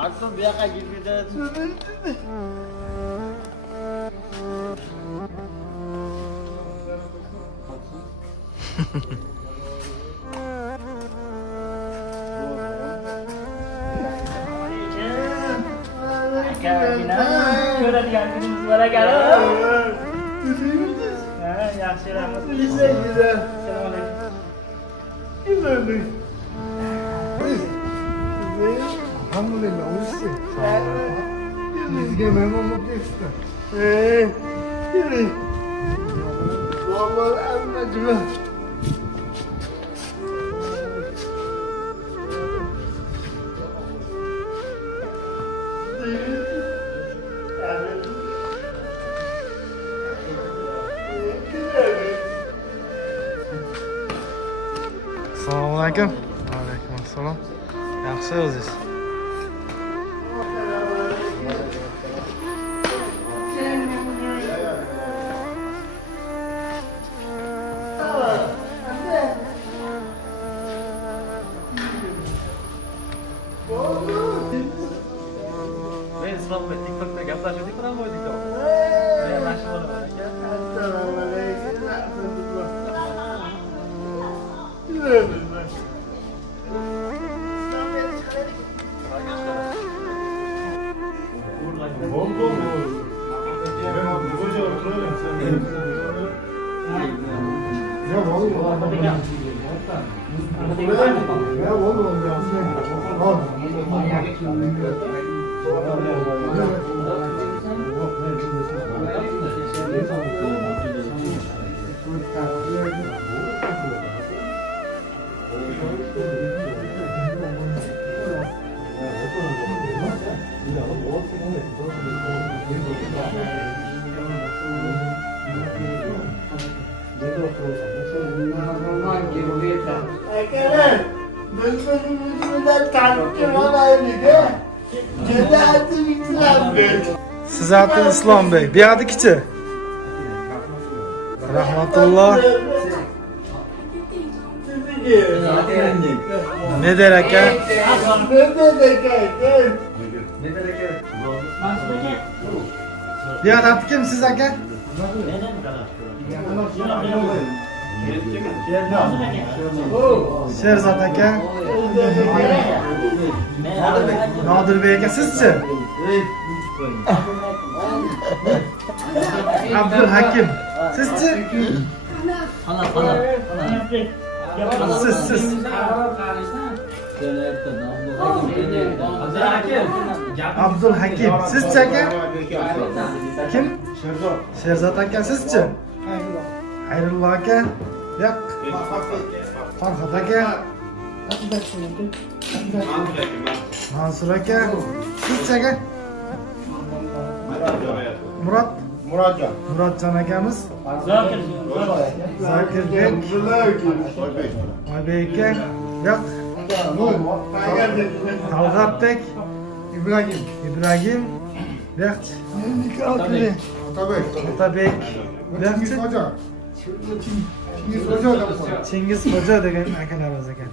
Artık bir yaka girmeden. Ko'radigan kunimiz bor ekan. Yaxshi rahmat. Alhamdulillah, o'zisi. Bizga mehmon bo'lib kelibsiz. Vallahi ammajima. Assalomu alaykum. Va alaykum assalom. Yaxshi o'zingiz? Men Islomga TikTokda gaplashib turibman o'zingda. Men mashhur bo'laman aka. Assalomu alaykum. Siz ati Islom Bey. Bu yerdakichi? Rahmatulloh. Ne der aka? Bu yerda kim siz aka? Sherzod aka. Nodir Bey aka sizchi? Abdul Hakim. Sizchi? Siz. Abdul Hakim. Sizchi aka? Kim? Sherzod aka sizchi? Hayrulloh aka. Yo'q. Farhod aka. Mansur aka. Sizchi aka? Murodjon akamiz. Zokirbek. Oybek aka. Yo'q. Talg'atbek. Ibragim. Yo'q. Otabek. Yo'q. Chingiz Xo'ja degan akalarimiz ekan.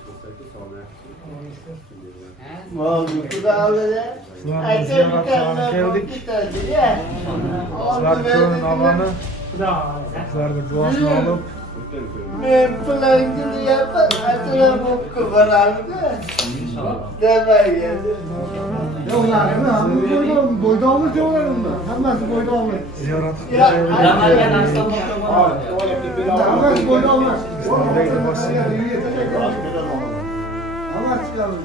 Keldik. Sizlar ko'rin avvalo. Sizlarga duosini olib. Men plangini yapib, atala bo'lib ko'ramiz. Demayga. Yo'qlarimi? Bo'ydoqmi jo'g'larimi? Hammasi bo'ydoqmi? Ziyorat Hammasi bo'ydoqmi? Hammasi chiqamiz.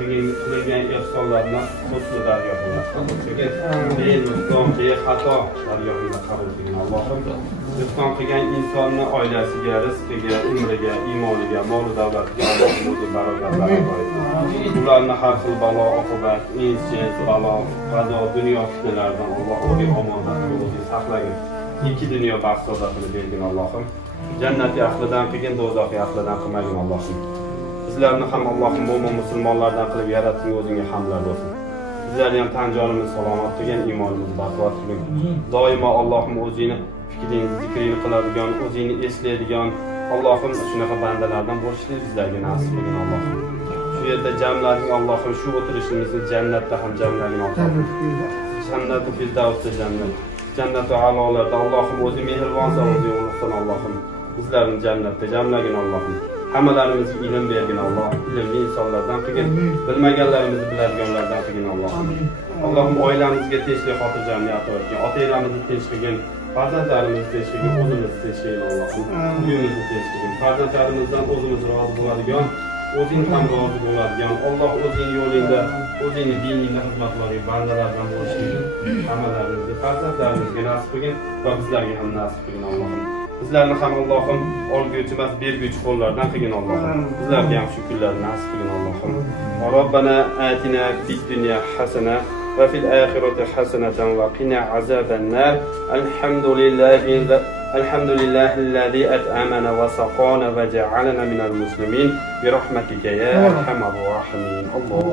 qilingan ehsonlarni husni dargohida qabul qilgin. Nusron xato dargohida qabul qilgin Allohim. Nusron qilgan insonni oilasiga, rizqiga, umriga, iymoniga, mol davlatiga Allohim o'zi barokatlar bersin. Ularni har xil balo, oqibat, insiz, balo, qazo, dunyo fitnalaridan Alloh o'zi omonatini o'zi saqlagin. Ikki dunyo baxtsizligini bergin Allohim. Jannati ahlidan qilgin, do'zax ahlidan qilmagin Allohim. Bizlarni ham Allohim mo'min musulmonlardan qilib yaratgan o'zingga hamdlar bo'lsin. Bizlarni ham tan jonimiz salomat qilgin, iymonimizni baquvvat qilgin. Doimo Allohim o'zingni fikring, zikring qiladigan, o'zingni eslaydigan Allohim shunaqa bandalardan bo'lishni bizlarga nasib qilgin Allohim. Shu yerda jamlading Allohim, shu o'tirishimizni jannatda ham jamlagin Allohim. Jannatu firdavsda jamlag. Jannatu a'lolarda Allohim o'zi mehribon zotli ulug'san Allohim. Bizlarni jannatda jamlagin Allohim. Hammalarimizga ilm bergin Alloh. Ilmli insonlardan qilgin. Bilmaganlarimizni biladiganlardan qilgin Allohim. Allohim oilamizga tinchlik, xotirjamlik ato etgin. Ota-onamizni tinch qilgin. Farzandlarimizni tinch qilgin. O'zimizni tinch qilgin Allohim. Uyimizni tinch qilgin. Farzandlarimizdan o'zimiz rozi bo'ladigan, o'zing ham rozi bo'ladigan, Alloh o'zing yo'lingda, o'zing diningda xizmat qiladigan bandalardan bo'lishni hammalarimizni, farzandlarimizga nasib qilgin va bizlarga ham nasib qilgin Allohim. Bizlarni ham Allohim olguvchi emas, berguvchi qo'llardan qilgin Allohim. Bizlarga ham shu kunlarni nasib qilgin Allohim. Robbana atina fid dunya hasana va fil oxirati hasanatan va qina azaban nar. Alhamdulillahi at'amana wa saqana wa ja'alana minal muslimin bi rahmatika ya arhamar rahimin. Alloh